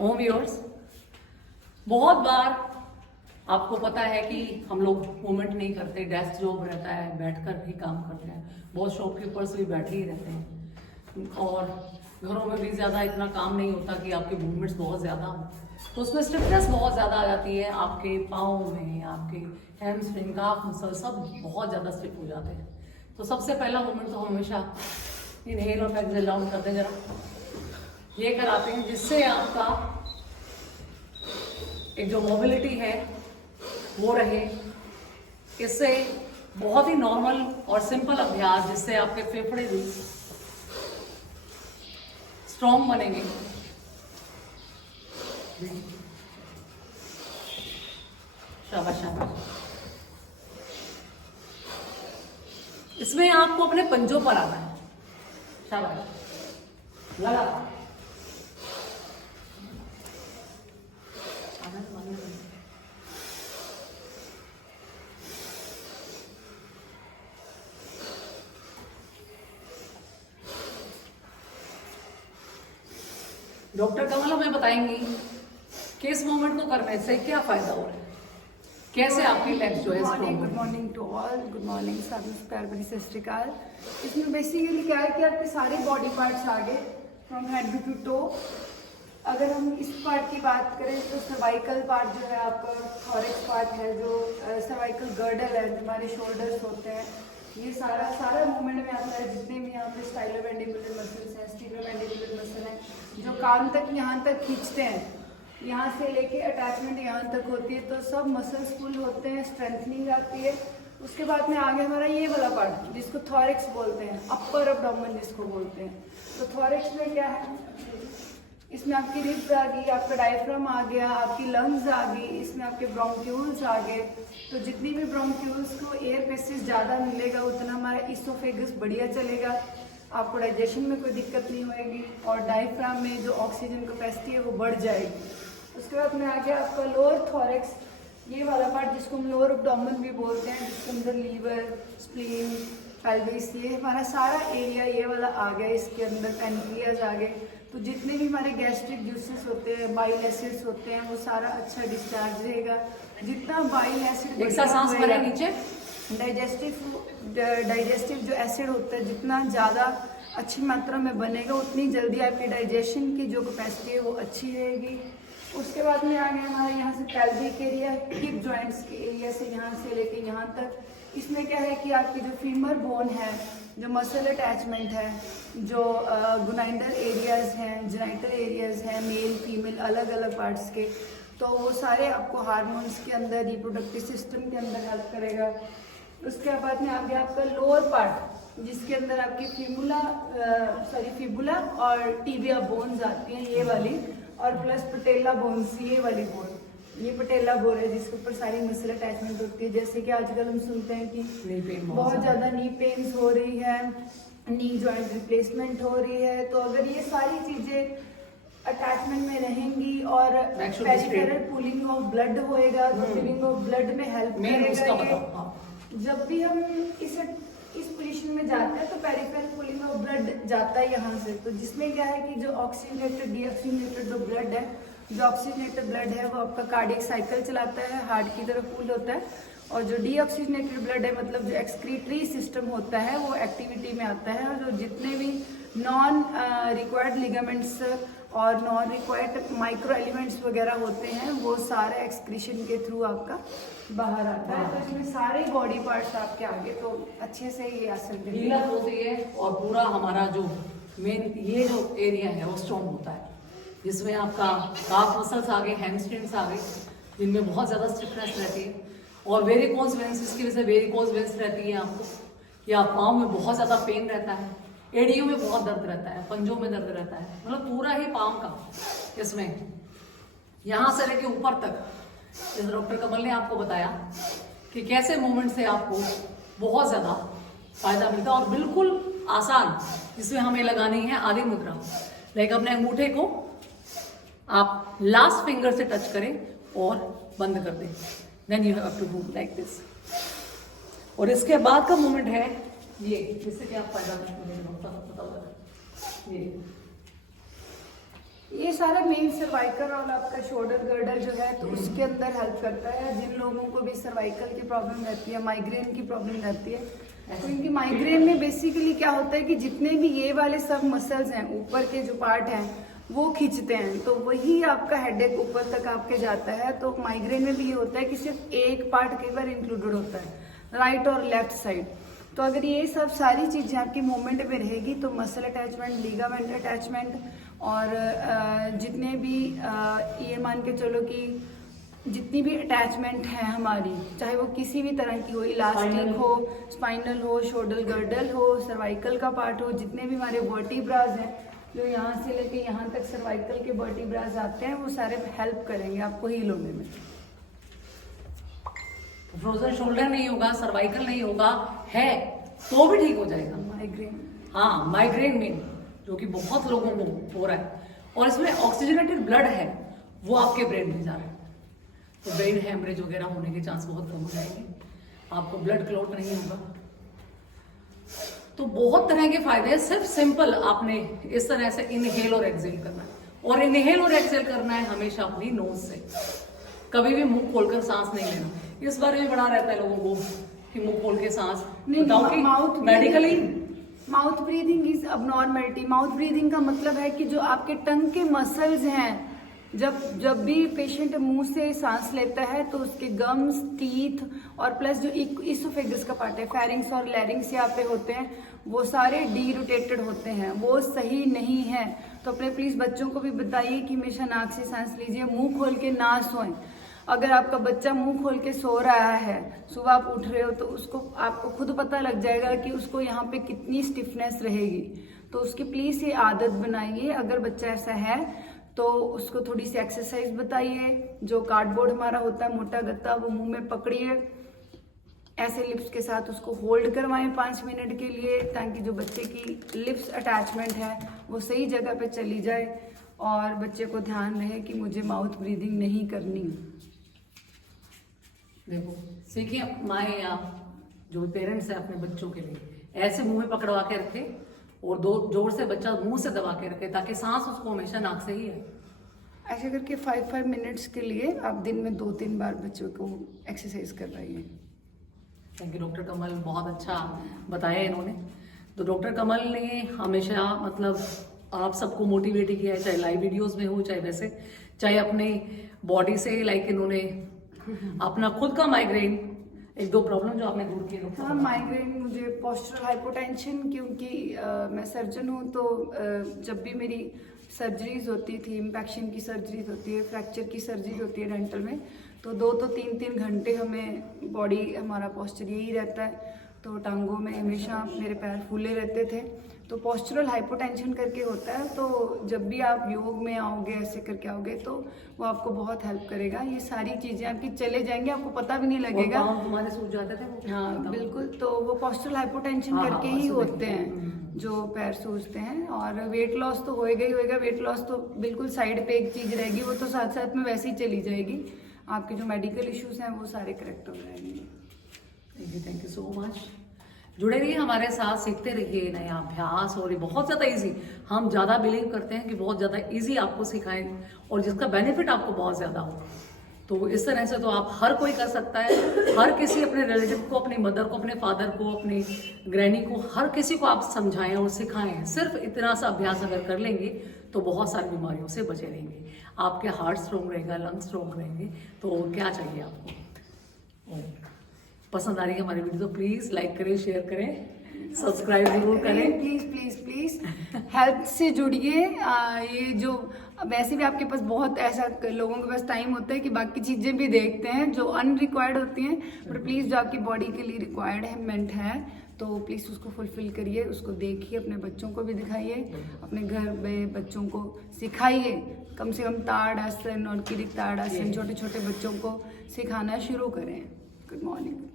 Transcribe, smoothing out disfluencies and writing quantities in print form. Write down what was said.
ओम viewers, बहुत बार आपको पता है कि हम लोग मूवमेंट नहीं करते, डेस्क जॉब रहता है, बैठकर भी काम करते हैं। बहुत शॉपकीपर्स भी बैठे ही रहते हैं और घरों में भी ज़्यादा इतना काम नहीं होता कि आपके मूवमेंट्स बहुत ज़्यादा हो, तो उसमें स्टिफनेस बहुत ज़्यादा आ जाती है। आपके पाँव में, आपके हैमस्ट्रिंग, काफ मसल सब बहुत ज़्यादा स्टिफ हो जाते हैं। तो सबसे पहला मूवमेंट तो हमेशा इनहेल और एक्सहेल डाउन करते हैं, जरा ये कराते हैं, जिससे आपका एक जो मोबिलिटी है वो रहे। इससे बहुत ही नॉर्मल और सिंपल अभ्यास, जिससे आपके फेफड़े भी स्ट्रॉन्ग बनेंगे। शाबाश शाबाश। इसमें आपको अपने पंजों पर आना है। शाबाश, लगा। डॉक्टर कमल हमें बताएंगी कि इस मूवमेंट को करने से क्या फायदा हो रहा है, कैसे आपकी लेग्स जो है strong. Good morning to all, good morning, नमस्कार, बड़ी सत श्री अकाल। इसमें बेसिकली क्या है कि आपके सारे बॉडी पार्ट्स आगे फ्रॉम हेड टू टो। अगर हम इस पार्ट की बात करें तो सर्वाइकल पार्ट जो है आपका, थॉरेक्स पार्ट है, जो सर्वाइकल गर्डल है, जो हमारे शोल्डर्स होते हैं, ये सारा मूवमेंट में आता है। जितने भी यहाँ पे स्टाइलोमैंडिबुलर मसल्स हैं, स्टीनोमैंडिबुलर मसल हैं, जो कान तक यहाँ तक खींचते हैं, यहाँ से लेके अटैचमेंट यहाँ तक होती है, तो सब मसल्स फुल होते हैं, स्ट्रेंथनिंग आती है। उसके बाद में आगे हमारा ये वाला पार्ट जिसको थॉरेक्स बोलते हैं, अपर अब्डोमेन जिसको बोलते हैं। तो थॉरेक्स में क्या है, इसमें आपकी रिब्स आ गई, आपका डायफ्राम आ गया, आपकी लंग्स आ गई, इसमें आपके ब्रोंक्यूल्स आ गए। तो जितनी भी ब्रोंक्यूल्स को एयर पेसेज ज़्यादा मिलेगा, उतना हमारा इसोफेगस बढ़िया चलेगा, आपको डाइजेशन में कोई दिक्कत नहीं होएगी, और डायफ्राम में जो ऑक्सीजन कैपेसिटी है वो बढ़ जाएगी। उसके बाद में आ गया आपका लोअर थॉरेक्स, ये वाला पार्ट जिसको हम लोअर एब्डोमेन भी बोलते हैं, जिसके अंदर लीवर, स्प्लीन, पेल्विस, ये हमारा सारा एरिया ये वाला आ गया। इसके अंदर पैनक्रियाज आ गए। तो जितने भी हमारे गैस्ट्रिक जूसेस होते हैं, बाइल एसिड्स होते हैं, वो सारा अच्छा डिस्चार्ज रहेगा। जितना बाइल एसिड, एक साथ सांस भरें नीचे, डाइजेस्टिव जो एसिड होता है जितना ज़्यादा अच्छी मात्रा में बनेगा, उतनी जल्दी आपकी डाइजेशन की जो कैपेसिटी है वो अच्छी रहेगी। उसके बाद में आ गया हमारे यहाँ से पेल्विक एरिया, हिप जॉइंट्स के एरिया से यहाँ से लेके यहाँ तक। इसमें क्या है कि आपकी जो फीमर बोन है, जो मसल अटैचमेंट है, जो गुनाइडल एरियाज हैं, जेनाइटल एरियाज हैं, मेल फीमेल अलग अलग पार्ट्स के, तो वो सारे आपको हार्मोन्स के अंदर, रिप्रोडक्टिव सिस्टम के अंदर हेल्प करेगा। उसके बाद में आ गया आपका लोअर पार्ट, जिसके अंदर आपकी फिबुला और टीबिया बोन्स आती हैं, ये वाली, और प्लस पटेला बोन्स, ये वाली बोन, ये पटेला बोन है, जिसके ऊपर सारी मसल अटैचमेंट होती है। जैसे कि आजकल हम सुनते हैं कि बहुत ज़्यादा नी पेन्स हो रही है, नी जॉइंट रिप्लेसमेंट हो रही है। तो अगर ये सारी चीज़ें अटैचमेंट में रहेंगी और पेरिफेरल पुलिंग ऑफ ब्लड होएगा, तो पुलिंग ऑफ ब्लड में हेल्प करेगा। जब भी हम इस पोजीशन में जाते हैं तो पेरिफेरल पुलिंग ऑफ ब्लड जाता है यहाँ से, तो जिसमें क्या है कि जो ऑक्सीजनेटेड डीऑक्सीजनेटेड जो ब्लड है, जो ऑक्सीजनेटेड ब्लड है वो आपका कार्डियक साइकिल चलाता है, हार्ट की तरफ पुल होता है, और जो डीऑक्सीजनेटेड ब्लड है, मतलब जो एक्सक्रीटरी सिस्टम होता है, वो एक्टिविटी में आता है। और जो जितने भी नॉन रिक्वायर्ड लिगामेंट्स और नॉन रिक्वायर्ड माइक्रो एलिमेंट्स वगैरह होते हैं, वो सारे एक्सक्रीशन के थ्रू आपका बाहर आता है। तो इसमें सारे बॉडी पार्ट्स आपके आगे तो अच्छे से ये असर हील होती है, और पूरा हमारा जो मेन ये जो एरिया है वो स्ट्रॉन्ग होता है, जिसमें आपका काफ मसल्स आ गए, हैमस्ट्रिंग्स आ गए, जिनमें बहुत ज़्यादा स्टिफनेस रहती है, और वेरिकोज वेंस, इसकी वजह से वेरिकोज वेंस रहती है आपको, या पाँव में बहुत ज़्यादा पेन रहता है, एड़ियों में बहुत दर्द रहता है, पंजों में दर्द रहता है, मतलब पूरा ही पाँव का इसमें यहाँ से लेके ऊपर तक। जैसे डॉक्टर कमल ने आपको बताया कि कैसे मूवमेंट से आपको बहुत ज़्यादा फायदा मिलता है, और बिल्कुल आसान, जिसमें हमें लगानी है आदि मुद्रा। लाइक अपने अंगूठे को आप लास्ट फिंगर से टच करें और बंद कर दें, then you have to move like this. और इसके बाद का मूवमेंट है ये, जिससे कि आप फायदा ये ये सारा मेन सर्वाइकल और आपका शोल्डर गर्डर जो है तो उसके अंदर हेल्प करता है। जिन लोगों को भी सर्वाइकल की प्रॉब्लम रहती है, माइग्रेन की प्रॉब्लम रहती है, तो इनकी माइग्रेन में बेसिकली क्या होता है कि जितने भी ये वाले सब मसल्स हैं, ऊपर के जो पार्ट हैं वो खींचते हैं, तो वही आपका हेडेक ऊपर तक आपके जाता है। तो माइग्रेन में भी ये होता है कि सिर्फ एक पार्ट कई बार इंक्लूडेड होता है, राइट और लेफ्ट साइड। तो अगर ये सब सारी चीज़ें आपकी मूवमेंट में रहेगी तो मसल अटैचमेंट, लिगामेंट अटैचमेंट और जितने भी ये मान के चलो कि जितनी भी अटैचमेंट है हमारी, चाहे वो किसी भी तरह की हो, इलास्टिक हो, स्पाइनल हो, शोल्डर गर्डल हो, सर्वाइकल का पार्ट हो, जितने भी हमारे वर्टिब्रास हैं जो यहाँ से लेके यहाँ तक सर्वाइकल के वर्टिब्रास आते हैं, वो सारे हेल्प करेंगे आपको हील होने में। फ्रोजन शोल्डर नहीं होगा, सर्वाइकल नहीं होगा है तो भी ठीक हो जाएगा माइग्रेन, हाँ माइग्रेन में जो कि बहुत लोगों को हो रहा है, और इसमें ऑक्सीजनेटेड ब्लड है वो आपके ब्रेन में जा रहा है, तो ब्रेन हैमरेज वगैरह होने के चांस बहुत कम हो जाएंगे, आपको ब्लड क्लॉट नहीं होगा। तो बहुत तरह के फायदे हैं। सिर्फ सिंपल आपने इस तरह से इनहेल और एक्सेल करना है, और इनहेल और एक्सेल करना है हमेशा अपनी नोज से, कभी भी मुंह खोलकर सांस नहीं लेना। इस बारे में बड़ा रहता है लोगों को कि मुंह खोल के सांस, mouth medically mouth breathing is abnormality. Mouth breathing का मतलब है कि जो आपके टंग के मसल्स हैं, जब भी पेशेंट मुंह से सांस लेता है तो उसके गम्स, टीथ और प्लस जो इसोफेगस का पार्ट है, फेरिंग्स और लैरिंग्स यहाँ पे होते हैं, वो सारे डीरोटेटेड होते हैं, वो सही नहीं है। तो अपने प्लीज बच्चों को भी बताइए कि हमेशा नाक से सांस लीजिए, मुंह खोल के ना सोएं। अगर आपका बच्चा मुंह खोल के सो रहा है, सुबह आप उठ रहे हो तो उसको आपको खुद पता लग जाएगा कि उसको यहाँ पे कितनी स्टिफनेस रहेगी, तो उसकी प्लीज ये आदत बनाइए। अगर बच्चा ऐसा है तो उसको थोड़ी सी एक्सरसाइज बताइए। जो कार्डबोर्ड हमारा होता है मोटा गत्ता, वो मुंह में पकड़िए, ऐसे लिप्स के साथ उसको होल्ड करवाएं 5 मिनट के लिए, ताकि जो बच्चे की लिप्स अटैचमेंट है वो सही जगह पे चली जाए, और बच्चे को ध्यान रहे कि मुझे माउथ ब्रीदिंग नहीं करनी। देखो सीखिए, माए या जो पेरेंट्स है अपने बच्चों के लिए ऐसे मुंह में पकड़वा के रखे और दो जोर से बच्चा मुंह से दबा के रखे, ताकि सांस उसको हमेशा नाक से ही है। ऐसे करके 5 मिनट्स के लिए आप दिन में 2-3 बार बच्चों को एक्सरसाइज करवाइए। थैंक यू डॉक्टर कमल, बहुत अच्छा बताया इन्होंने। तो डॉक्टर कमल ने हमेशा मतलब आप सबको मोटिवेट किया है, चाहे लाइव वीडियोस में हो, चाहे वैसे, चाहे अपने बॉडी से, लाइक इन्होंने अपना खुद का माइग्रेन, 1-2 प्रॉब्लम जो आपने दूर किए। हाँ, माइग्रेन, मुझे पोस्चरल हाइपोटेंशन, क्योंकि मैं सर्जन हूँ, तो जब भी मेरी सर्जरीज होती थी, इम्पैक्शन की सर्जरीज होती है, फ्रैक्चर की सर्जरी होती है डेंटल में, तो 2 तो 3 घंटे हमें बॉडी, हमारा पोस्चर यही रहता है, तो टांगों में हमेशा मेरे पैर फूले रहते थे। तो पोस्चरल हाइपोटेंशन करके होता है, तो जब भी आप योग में आओगे, ऐसे करके आओगे, तो वो आपको बहुत हेल्प करेगा। ये सारी चीज़ें आपकी चले जाएंगी, आपको पता भी नहीं लगेगा। तुम्हारे सूझ जाते थे वो? हाँ बिल्कुल, तो वो पोस्चरल हाइपोटेंशन करके ही होते हैं जो पैर सूजते हैं। और वेट लॉस तो होएगा ही होएगा, वेट लॉस तो बिल्कुल साइड पे एक चीज़ रहेगी, वो तो साथ साथ में वैसे ही चली जाएगी। आपके जो मेडिकल इश्यूज हैं वो सारे करेक्ट हो जाएंगे। Thank you so much. जुड़े रहिए हमारे साथ, सीखते रहिए नया अभ्यास, और ये बहुत ज़्यादा इजी, हम ज़्यादा बिलीव करते हैं कि बहुत ज़्यादा इजी आपको सिखाएं और जिसका बेनिफिट आपको बहुत ज़्यादा हो। तो इस तरह से तो आप हर कोई कर सकता है, हर किसी अपने रिलेटिव को, अपनी मदर को, अपने फादर को, अपने ग्रैनी को, हर किसी को आप समझाएं और सिखाएं। सिर्फ इतना सा अभ्यास अगर कर लेंगे तो बहुत सारी बीमारियों से बचे रहेंगे, आपके हार्ट स्ट्रॉन्ग रहेगा, लंग्स स्ट्रॉन्ग रहेंगे। तो क्या चाहिए आपको? पसंद आ रही है हमारी वीडियो तो प्लीज़ लाइक करें, शेयर करें, सब्सक्राइब जरूर करें। प्लीज प्लीज प्लीज हेल्थ से जुड़िए। ये जो वैसे भी आपके पास बहुत ऐसा लोगों के पास टाइम होता है कि बाकी चीज़ें भी देखते हैं जो अनरिक्वायर्ड होती हैं, पर प्लीज़ जो आपकी बॉडी के लिए रिक्वायरमेंट है तो प्लीज़ उसको फुलफिल करिए, उसको देखिए, अपने बच्चों को भी दिखाइए, अपने घर में बच्चों को सिखाइए। कम से कम ताड़ आसन और किरिक ताड़ आसन छोटे छोटे बच्चों को सिखाना शुरू करें। Good morning.